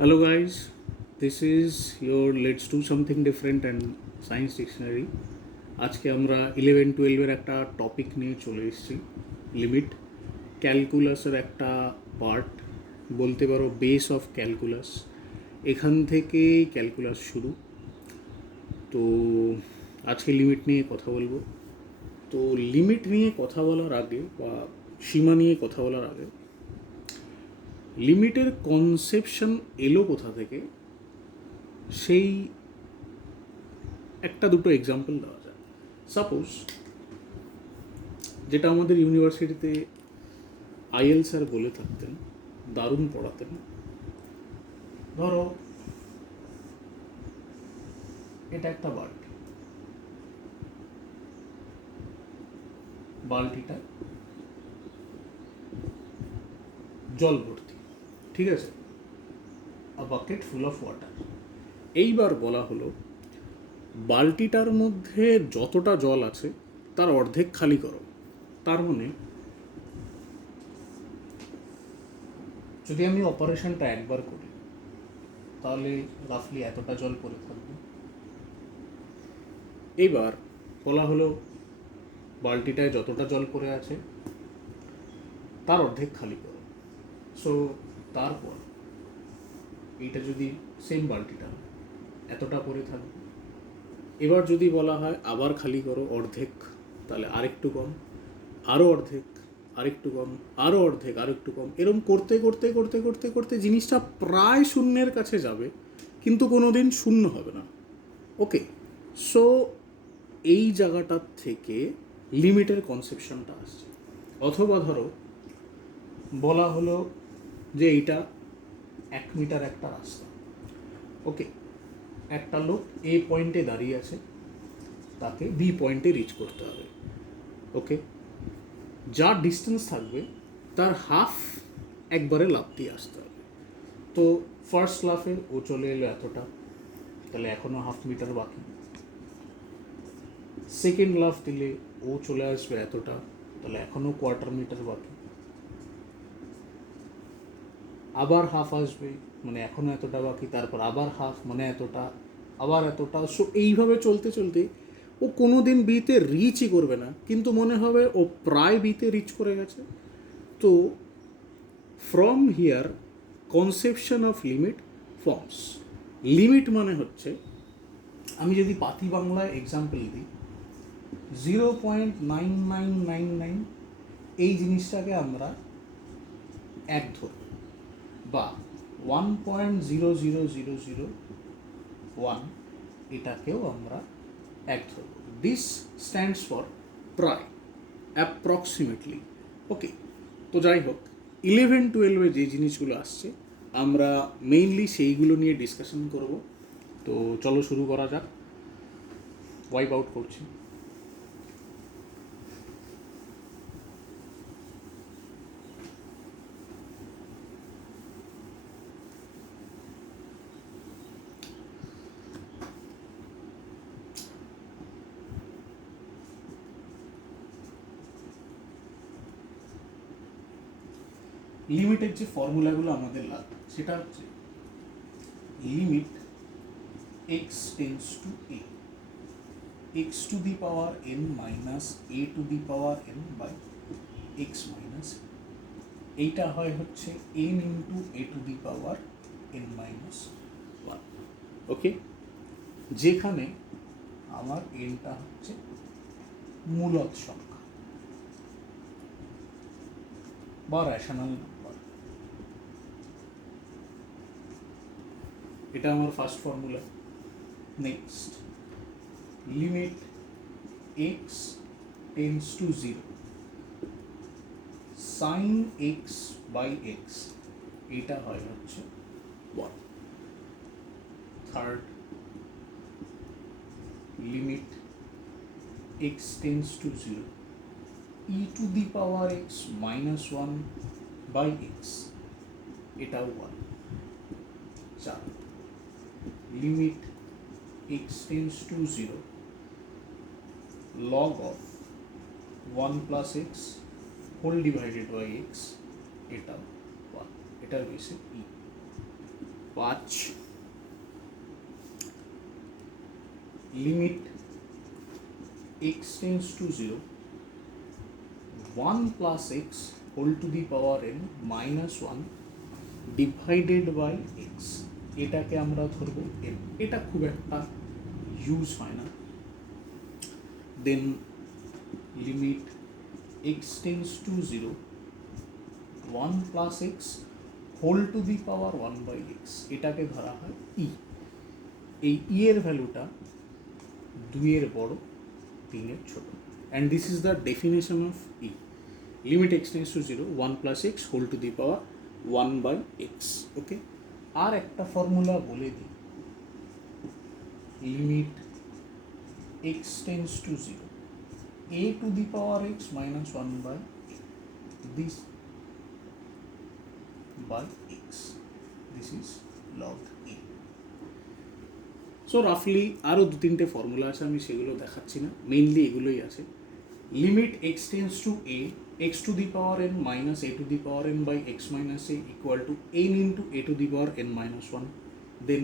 Hello guys, this is your Let's Do Something Different and Science Dictionary. আজকে আমরা 11-12 একটা topic নিয়ে চলে এসেছি, লিমিট। ক্যালকুলাসের একটা পার্ট, বলতে পারো বেস অফ ক্যালকুলাস। এখান থেকেই ক্যালকুলাস শুরু। তো আজকে লিমিট নিয়ে কথা বলবো। তো লিমিট নিয়ে কথা বলার আগে বা সীমা নিয়ে কথা বলার আগে, লিমিটের কনসেপশন এলো কোথা থেকে সেই একটা দুটো এক্সাম্পল দেওয়া যায়। সাপোজ, যেটা আমাদের ইউনিভার্সিটিতে আইএল স্যার বলে থাকতেন, দারুণ পড়াতেন। ধরো এটা একটা বালতি, বালতিটা জল ভর্তি, ঠিক আছে, আ বাকেট ফুল অফ ওয়াটার। এইবার বলা হলো বালতিটার মধ্যে যতটা জল আছে তার অর্ধেক খালি করো। তার মানে যদি আমি অপারেশনটা একবার করি তাহলে রাফলি এতটা জল পড়ে থাকবে। এইবার বলা হলো বালতিটায় যতটা জল পড়ে আছে তার অর্ধেক খালি করো। সো তারপর এইটা যদি সেম বালতিটা এতটা পড়ে থাকবে, এবার যদি বলা হয় আবার খালি করো অর্ধেক, তাহলে আরেকটু কম, আরও অর্ধেক, আরেকটু কম, আরও অর্ধেক, আরেকটু কম, এরম করতে করতে করতে করতে করতে জিনিসটা প্রায় শূন্যের কাছে যাবে, কিন্তু কোনো দিন শূন্য হবে না। ওকে, সো এই জায়গাটার থেকে লিমিটের কনসেপশনটা আসছে। অথবা ধরো বলা হলো যে এইটা 1 মিটার একটা রাস্তা। ওকে, একটা লোক এ পয়েন্টে দাঁড়িয়ে আছে, তাকে বি পয়েন্টে রিচ করতে হবে। ওকে, যা ডিস্টেন্স থাকবে তার হাফ একবারে লাফ দিয়ে আসতে হবে। তো ফার্স্ট লাফে ও চলে এলো এতটা, তাহলে এখনও 1/2 মিটার বাকি। সেকেন্ড লাফ দিলে ও চলে আসবে এতটা, তাহলে এখনও 1/4 মিটার বাকি। আবার হাফ আসবে, মানে এখনও এতটা বাকি, তারপর আবার হাফ মানে এতটা, আবার এতটা। সো এইভাবে চলতে চলতে ও কোনো দিন বিতে রিচই করবে না, কিন্তু মনে হবে ও প্রায় বিতে রিচ করে গেছে। তো from here conception of limit forms. Limit মানে হচ্ছে, আমি যদি পাতি বাংলায় এক্সাম্পল দিই, 0.9999 এই জিনিসটাকে আমরা এক ধরব, বা 1.00001 এটাকেও আমরা এক ধরব। দিস স্ট্যান্ডস ফর প্রায়, অ্যাপ্রক্সিমেটলি। ওকে, তো যাই হোক, 11-12 যে জিনিসগুলো আসছে আমরা মেইনলি সেইগুলো নিয়ে ডিসকাশন করব। তো চলো শুরু করা যাক। ওয়াইপ আউট করছি। লিমিটের যে ফর্মুলাগুলো আমাদের লাগবে সেটা হচ্ছে limit x tends to a, x to the power n minus a to the power n by x minus. এইটা হয় হচ্ছে n into a to the power n minus 1। Okay, যেখানে আমার এনটা হচ্ছে মূলদ সংখ্যা বা রেশনাল নাম্বার। এটা আমার first formula. Next, limit x tends to 0 sine x by x, এটা হয় হচ্ছে 1। Third, limit x tends to 0 e to the power x minus 1 by x, এটাও 1। 4, limit x tends to 0 log of 1 plus x whole divided by x, এটা 1, এটার বেসে e. 5 limit x tends to 0 1 plus x whole to the power n minus 1 divided by x, এটাকে আমরা ধরবো n। এটা খুব একটা ইউজ হয় না। Then limit x tends to 0 1 plus x whole to the power 1 by x, এটাকে ধরা হয় ই। এই ই এর ভ্যালুটা 2 এর বড়, 3 এর ছোট। And this is the definition of e. Limit x tends to 0 1 plus x whole to the power 1 by x. Okay, আর একটা ফর্মুলা বলে দিই। Limit x tends to 0 a to the power x minus 1 by this by x. This is log a. So রাফলি আরও 2-3টে formula আছে, আমি সেগুলো দেখাচ্ছি না, মেইনলি এগুলোই আছে। Limit x tends to a x to the power n minus a to the power n by x minus a equal to n into a to the power n minus 1। Then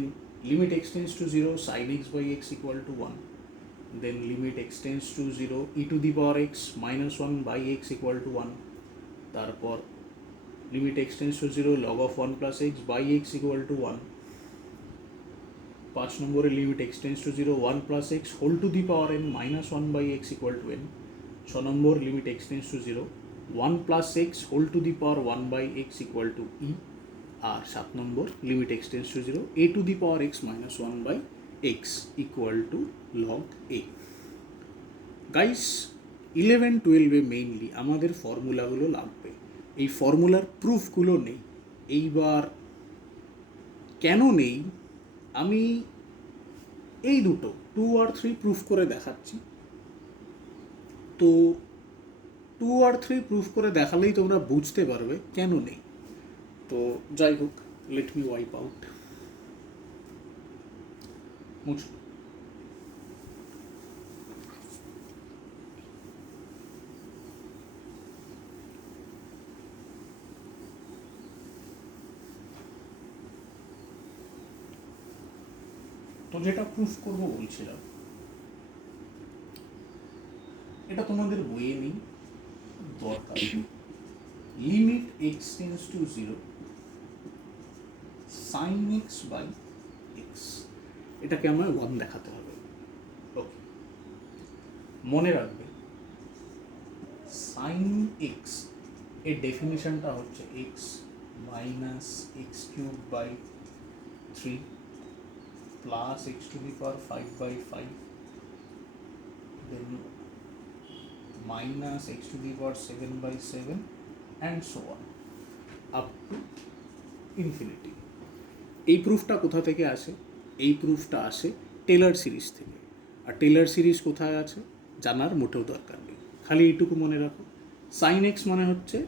limit x tends to 0 sine x by x equal to 1। Then limit x tends to 0 e to the power x minus 1 by x equal to 1. তারপর limit x tends to 0 log of 1 plus x by x equal to 1. 5 নম্বরে limit x tends to 0 1 plus x whole to the power n minus 1 by x equal to n. 6 number limit x tends to 0 1 plus x whole to the power 1 by x equal to e. আর 7 নম্বর limit x tends to 0 a to the power x minus 1 by x equal to log a. Guys 11-12-এ mainly আমাদের ফর্মুলাগুলো লাগবে, এই ফর্মুলার প্রুফগুলো নেই। এইবার কেন নেই আমি এই দুটো 2 আর 3 প্রুফ করে দেখাচ্ছি। তো 2 আর 3 প্রুফ করে দেখালেই তোমরা বুঝতে পারবে কেন নেই। তো যাই হোক, লেট মি ওয়াইপ আউট। মুছ তো যেটা প্রুফ করবো বলছিলাম, এটা তোমাদের বইয়ে নেই, দরকার। Limit x tends to 0 sine x by x, এটাকে আমার 1 দেখাতে হবে। ওকে, মনে রাখবে সাইন এক্স এর ডেফিনেশনটা হচ্ছে x minus x cube by 3 plus x to the power 5 by 5, then minus x to the power 7 by 7 and so on up to infinity. এই প্রুফটা কোথা থেকে আসে? এই প্রুফটা আসে টেলর সিরিজ থেকে। আর টেলর সিরিজ কোথায় আছে জানার মোটেও দরকার নেই, খালি এইটুকু মনে রাখো। সাইন এক্স মানে হচ্ছে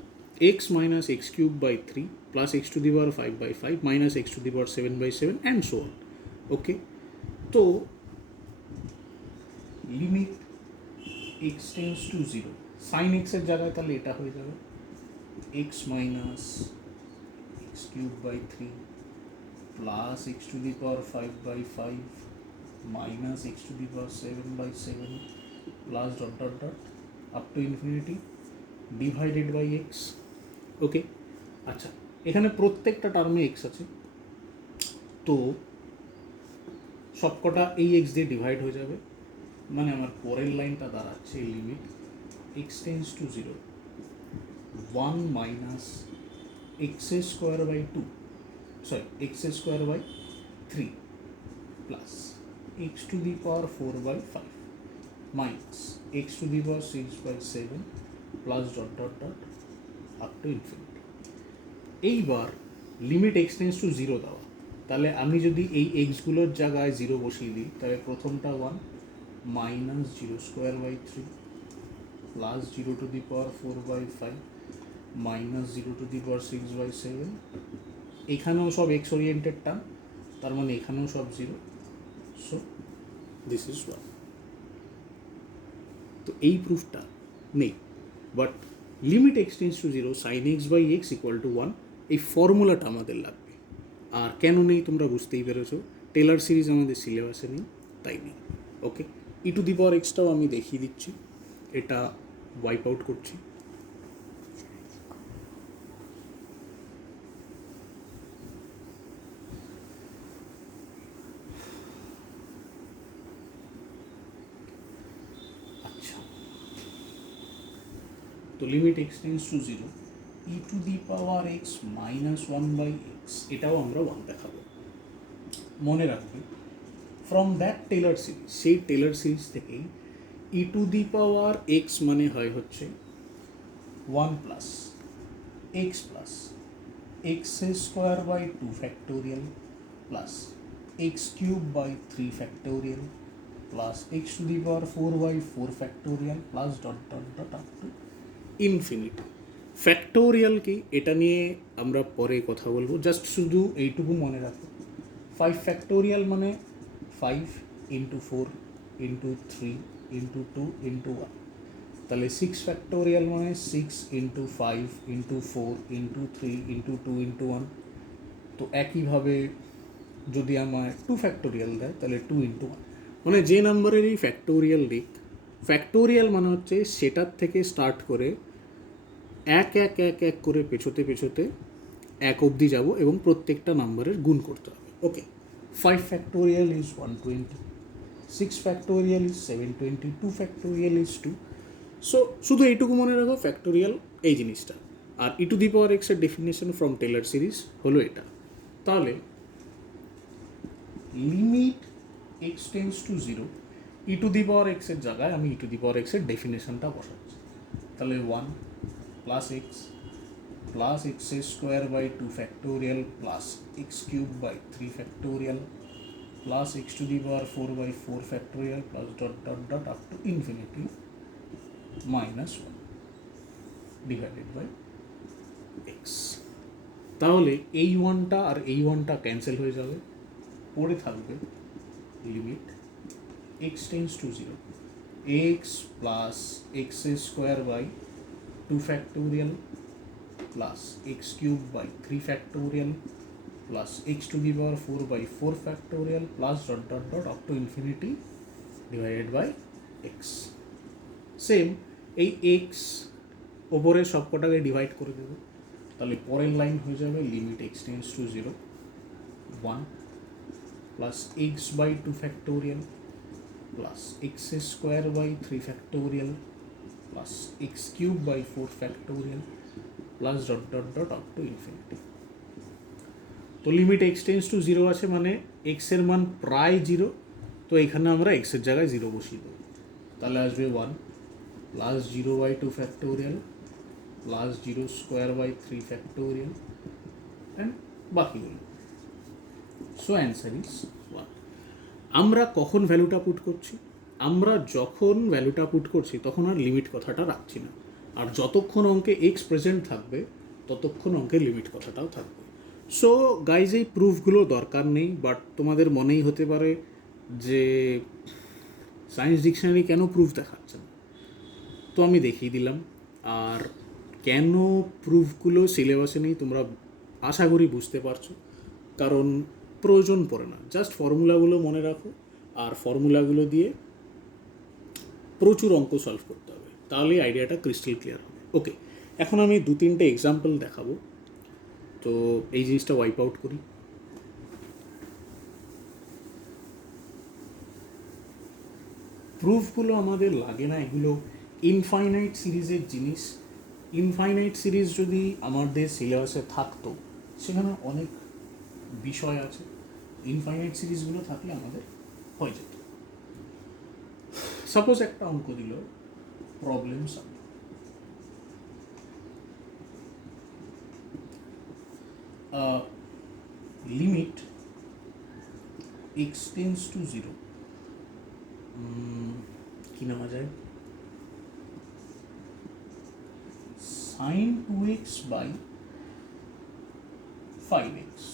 x minus x cube by 3 plus x to the power 5 by 5 minus x to the power 7 by 7 and so on. Okay, তো limit x tends to 0 sine এক্সের জায়গায় তাহলে এটা হয়ে যাবে x minus x cube by 3 plus x to the power 5 by 5 minus x to the power 7 by 7 plus dot dot dot up to infinity divided by x. Okay, আচ্ছা, এখানে প্রত্যেকটা টার্মে এক্স আছে, তো সবকটা এই এক্স দিয়ে ডিভাইড হয়ে যাবে। মানে আমার পরের লাইনটা দাঁড়াচ্ছে limit x tends to 0 1 minus x square by 2 sorry x square by 3 plus x to the power 4 by 5 minus x to the power 6 by 7 plus dot dot dot up to infinity. এইবার limit x tends to 0 দেওয়া, তাহলে আমি যদি এই এক্সগুলোর জায়গায় 0 বসিয়ে দিই, তাহলে প্রথমটা 1 minus 0 square by 3 plus 0 to the power 4 by 5 minus 0 to the power 6 by 7। এখানেও সব এক্স ওরিয়েন্টেড টার্ম, তার মানে এখানেও সব 0। So this is 1। তো এই প্রুফটা নেই, but limit x tends to 0 sine x by x equal to 1 এই ফর্মুলাটা আমাদের লাগবে। আর কেন নেই তোমরা বুঝতেই পেরেছো, টেলর সিরিজ আমাদের সিলেবাসে নেই, তাই নেই। ওকে, ই টু দি পাওয়ার এক্সটাও আমি দেখিয়ে দিচ্ছি, এটা ওয়াইপ আউট করছি। আচ্ছা, তো limit x tends to zero, e to the power x minus one by x, এটাও আমরা ওয়ান দেখাবো। মনে রাখবে ফ্রম দ্যাট টেলর সিরিজ, সেই টেলর সিরিজ থেকেই e to the power x মানে হয় হচ্ছে one plus x square by two factorial plus x cube by three factorial plus x to the power four by four factorial plus dot dot dot up to infinity. Factorial কি, এটা নিয়ে আমরা পরে কথা বলবো, জাস্ট শুধু এইটুকু মনে রাখো, ফাইভ ফ্যাক্টোরিয়াল মানে five into four into three into two into one, তাহলে সিক্স ফ্যাক্টোরিয়াল মানে six into five into four into three into two into one. তো একইভাবে যদি আমার টু ফ্যাক্টোরিয়াল দেয় তাহলে টু ইন্টু ওয়ান, মানে যে নাম্বারেরই ফ্যাক্টোরিয়াল দিক, ফ্যাক্টোরিয়াল মানে হচ্ছে সেটার থেকে স্টার্ট করে এক এক এক এক করে পেছোতে পেছোতে এক অবধি যাব এবং প্রত্যেকটা নাম্বারের গুণ করতে হবে। Okay, five factorial is 120, six factorial is 720, two factorial is 2। So শুধু এইটুকু মনে রাখো ফ্যাক্টোরিয়াল এই জিনিসটা, আর ই টু দি পাওয়ার এক্সের ডেফিনেশন ফ্রম টেলর সিরিজ হলো এটা। তাহলে limit x tends to zero, e to the power এক্সের জায়গায় আমি ই টু দি পাওয়ার এক্সের ডেফিনেশনটা বসাচ্ছি। তাহলে one plus x square by two factorial plus x cube by three factorial plus x to the power four by four factorial plus dot dot dot up to infinity minus one divided by x. তাহলে এই ওয়ানটা আর এই ওয়ানটা cancel হয়ে যাবে, পড়ে থাকবে limit x tends to zero x plus x square by two factorial plus x cube by three factorial plus x to the power four by four factorial plus dot dot dot up to infinity divided by x. Same এই x ওপরে সব কটাকে divide করে দেবো, তাহলে পরের line হয়ে যাবে limit x tends to zero one plus x by two factorial plus x square by three factorial plus x cube by four factorial plus dot dot dot up to infinity. তো limit x tends to zero আছে মানে এক্সের মান প্রায় zero, তো এখানে আমরা এক্সের জায়গায় জিরো বসিয়ে দেবো, তাহলে আসবে one plus zero by two factorial plus zero square by three factorial and বাকিগুলো। So answer is one. আমরা কখন ভ্যালুটা পুট করছি, আমরা যখন ভ্যালুটা পুট করছি তখন আর লিমিট কথাটা রাখছি না, আর যতক্ষণ অঙ্কে এক্স প্রেজেন্ট থাকবে ততক্ষণ অঙ্কের লিমিট কথাটাও থাকবে। সো গাইজ এই প্রুফগুলো দরকার নেই, বাট তোমাদের মনেই হতে পারে যে সায়েন্স ডিকশনারি কেন প্রুফ দেখাচ্ছে না, তো আমি দেখিয়ে দিলাম। আর কেন প্রুফগুলো সিলেবাসে নেই তোমরা আশা করি বুঝতে পারছো, কারণ প্রয়োজন পড়ে না, জাস্ট ফর্মুলাগুলো মনে রাখো আর ফর্মুলাগুলো দিয়ে প্রচুর অঙ্ক সলভ করতে হবে, তাহলেই আইডিয়াটা ক্রিস্টাল ক্লিয়ার হবে। ওকে, এখন আমি দু তিনটে এক্সাম্পল দেখাবো, তো এই জিনিসটা ওয়াইপ আউট করি। প্রুফগুলো আমাদের লাগে না, এগুলো ইনফাইনাইট সিরিজের জিনিস। ইনফাইনাইট সিরিজ যদি আমাদের সিলেবাসে থাকতো, সেখানে অনেক বিষয় আছে, ইনফাইনাইট সিরিজগুলো থাকলে আমাদের হয়ে যেত। সাপোজ একটা অঙ্ক দিল problem solve, limit x tends to zero, কি নেওয়া যায়, sine two x by five x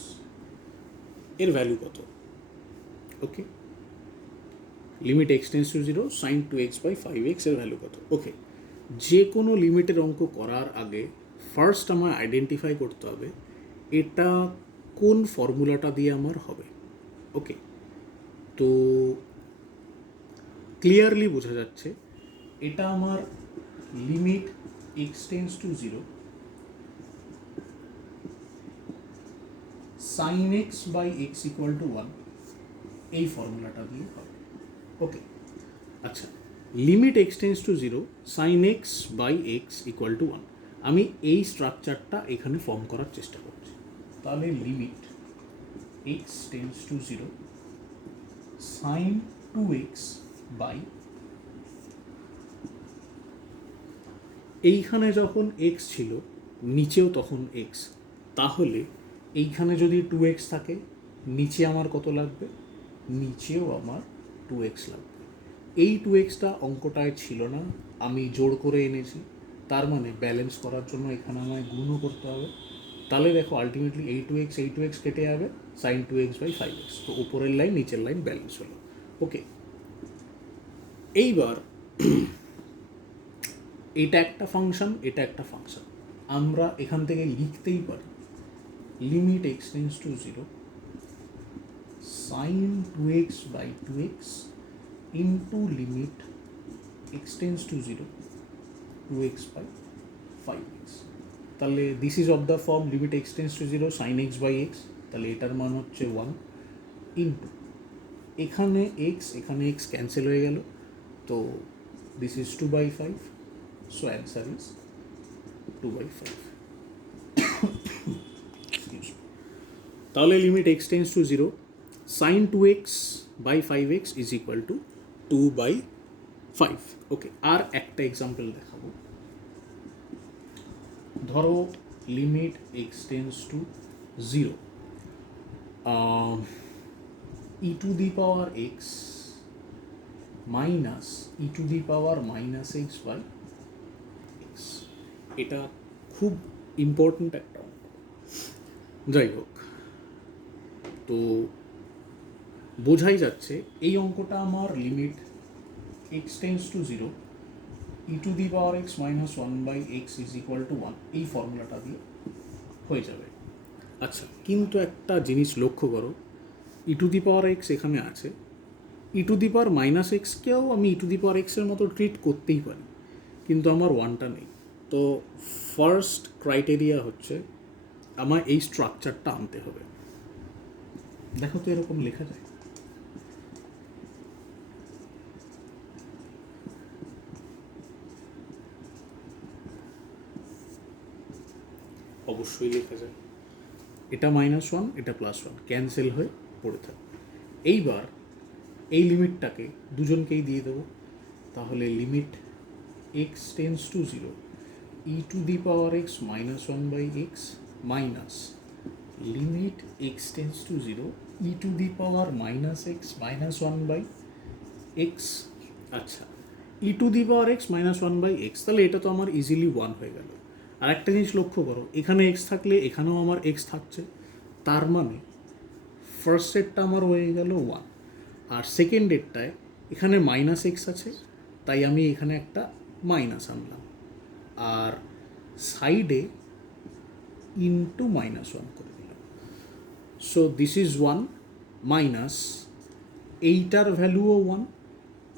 এর ভ্যালু কত? Okay, limit x tends to zero sine two x by five x এর ভ্যালু কত? ওকে, যে কোনো লিমিটের অঙ্ক করার আগে ফার্স্ট আমার আইডেন্টিফাই করতে হবে এটা কোন ফর্মুলাটা দিয়ে আমার হবে। ওকে, তো ক্লিয়ারলি বোঝা যাচ্ছে এটা আমার limit x tends to zero sine x by x equal to one, এই ফর্মুলাটা দিয়ে হবে। ওকে, আচ্ছা, limit x tends to zero sine x by x equal to one, আমি এই স্ট্রাকচারটা এখানে ফর্ম করার চেষ্টা করছি। তাহলে limit x tends to zero sine two x by, এইখানে যখন এক্স ছিল নিচেও তখন এক্স, তাহলে এইখানে যদি টু এক্স থাকে নিচে আমার কত লাগবে, নিচেও আমার টু এক্স লাগবে। এই টু এক্সটা অঙ্কটায় ছিল না, আমি জোর করে এনেছি, তার মানে ব্যালেন্স করার জন্য এখানে আমায় গুণও করতে হবে। তাহলে দেখো আলটিমেটলি এই টু এক্স কেটে যাবে, sine two x by five x, তো উপরের লাইন নিচের লাইন ব্যালেন্স হলো। ওকে, এইবার এটা একটা ফাংশন, এটা একটা ফাংশন, আমরা এখান থেকে লিখতেই পারি limit x tends to zero sine two x by two x into limit x tends to zero two x by five x. তাহলে this is of the form limit x tends to zero sine x by x, তাহলে এটার মান হচ্ছে one into এখানে x cancel হয়ে গেল, তো this is two by five, so answer is two by five. তাহলে limit x tends to zero sine two x by five x is equal to two by five. Okay, আর একটা example দেখাবো। ধরো limit x tends to zero e to the power x minus e to the power minus x by x, এটা খুব important একটা অঙ্ক। যাই হোক, তো বোঝাই যাচ্ছে এই অঙ্কটা আমার limit x tends to zero e to the power x minus one by x is equal to one, এই ফর্মুলাটা দিয়ে হয়ে যাবে। আচ্ছা, কিন্তু একটা জিনিস লক্ষ্য করো, ই টু দি পাওয়ার এক্স এখানে আছে, ই টু দি পাওয়ার মাইনাস এক্সকেও আমি ই টু দি পাওয়ার এক্সের মতো ট্রিট করতেই পারি, কিন্তু আমার ওয়ানটা নেই। তো ফার্স্ট ক্রাইটেরিয়া হচ্ছে আমার এই স্ট্রাকচারটা আনতে হবে। দেখো তো এরকম লেখা যায়? অবশ্যই লেখা যায়। এটা মাইনাস ওয়ান, এটা প্লাস ওয়ান, ক্যান্সেল হয়ে পড়ে থাকে। এইবার এই লিমিটটাকে দুজনকেই দিয়ে দেবো, তাহলে limit x tends to zero e to the power x minus one by x minus limit x tends to zero e to the power minus x minus one by x. আচ্ছা, e to the power x minus one by x, তাহলে এটা তো আমার easily one হয়ে গেল। আর একটা জিনিস লক্ষ্য করো, এখানে এক্স থাকলে এখানেও আমার এক্স থাকছে, তার মানে ফার্স্ট সেটটা আমার হয়ে গেল ওয়ান, আর সেকেন্ড ডেটটায় এখানে মাইনাস এক্স আছে, তাই আমি এখানে একটা মাইনাস আনলাম, আর সাইডে ইন্টু মাইনাস ওয়ান করে দিলাম। So this is one minus এইটার ভ্যালুও ওয়ান,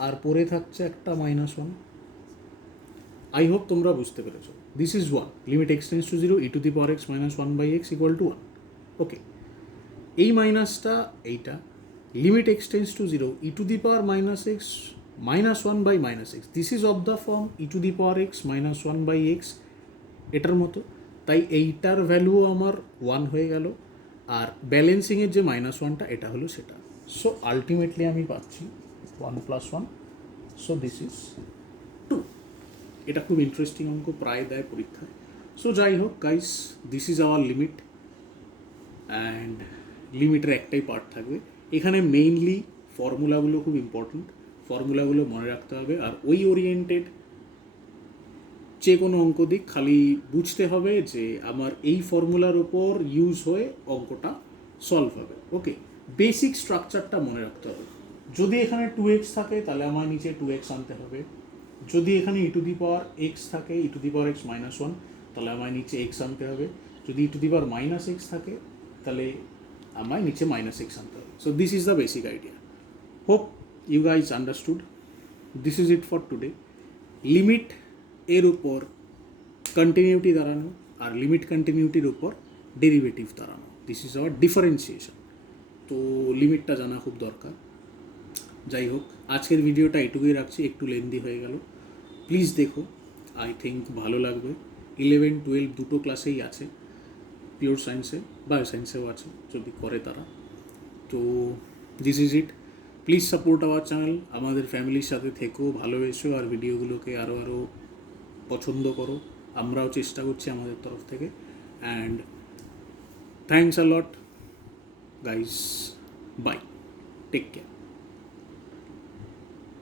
আর পরে থাকছে একটা মাইনাস ওয়ান। আই হোপ তোমরা বুঝতে পেরেছো। This is one limit x tends to zero e to the power x minus one by x equal to one. Okay, এই মাইনাসটা এইটা limit x tends to zero e to the power minus x minus one by minus x, this is of the form e to the power x minus one by x, এটার মতো, তাই এইটার ভ্যালুও আমার one হয়ে গেল, আর ব্যালেন্সিংয়ের যে minus ওয়ানটা এটা হলো সেটা। সো আলটিমেটলি আমি পাচ্ছি one plus one, so this is two. এটা খুব ইন্টারেস্টিং অঙ্ক, প্রায় দেয় পরীক্ষায়। সো যাই হোক guys, this is our limit, and লিমিটের একটাই পার্ট থাকবে এখানে। মেইনলি ফর্মুলাগুলো খুব ইম্পর্ট্যান্ট, ফর্মুলাগুলো মনে রাখতে হবে, আর ওই ওরিয়েন্টেড যে কোনো অঙ্ক দিক খালি বুঝতে হবে যে আমার এই ফর্মুলার উপর ইউজ হয়ে অঙ্কটা সলভ হবে। ওকে, বেসিক স্ট্রাকচারটা মনে রাখতে হবে। যদি এখানে টু এক্স থাকে তাহলে আমার নিচে টু এক্স আনতে হবে, যদি এখানে ই টু দি পাওয়ার এক্স থাকে e to the power x minus one, তাহলে আমার নিচে এক্স আনতে হবে, যদি e to the power minus x থাকে তাহলে আমায় নিচে -x আনতে হবে। So this is the basic idea. Hope you guys understood. This is it for today. Limit এর উপর কন্টিনিউটি দাঁড়ানো আর লিমিট কন্টিনিউটির উপর ডেরিভেটিভ দাঁড়ানো, দিস ইজ আওয়ার ডিফারেন্সিয়েশন। তো লিমিটটা জানা খুব দরকার। যাই হোক, আজকের ভিডিওটা এটুকুই রাখছি, একটু লেন্দি হয়ে গেল। প্লিজ দেখো, আই থিঙ্ক ভালো লাগবে। 11, 12 দুটো ক্লাসেই আছে, পিওর সায়েন্সে, বায়ো সায়েন্সেও আছে যদি করে তারা। তো this is it. Please support our channel, আমাদের ফ্যামিলির সাথে থেকো, ভালোবেসো আর ভিডিওগুলোকে আরও পছন্দ করো। আমরাও চেষ্টা করছি আমাদের তরফ থেকে। And thanks a lot guys, bye, take care.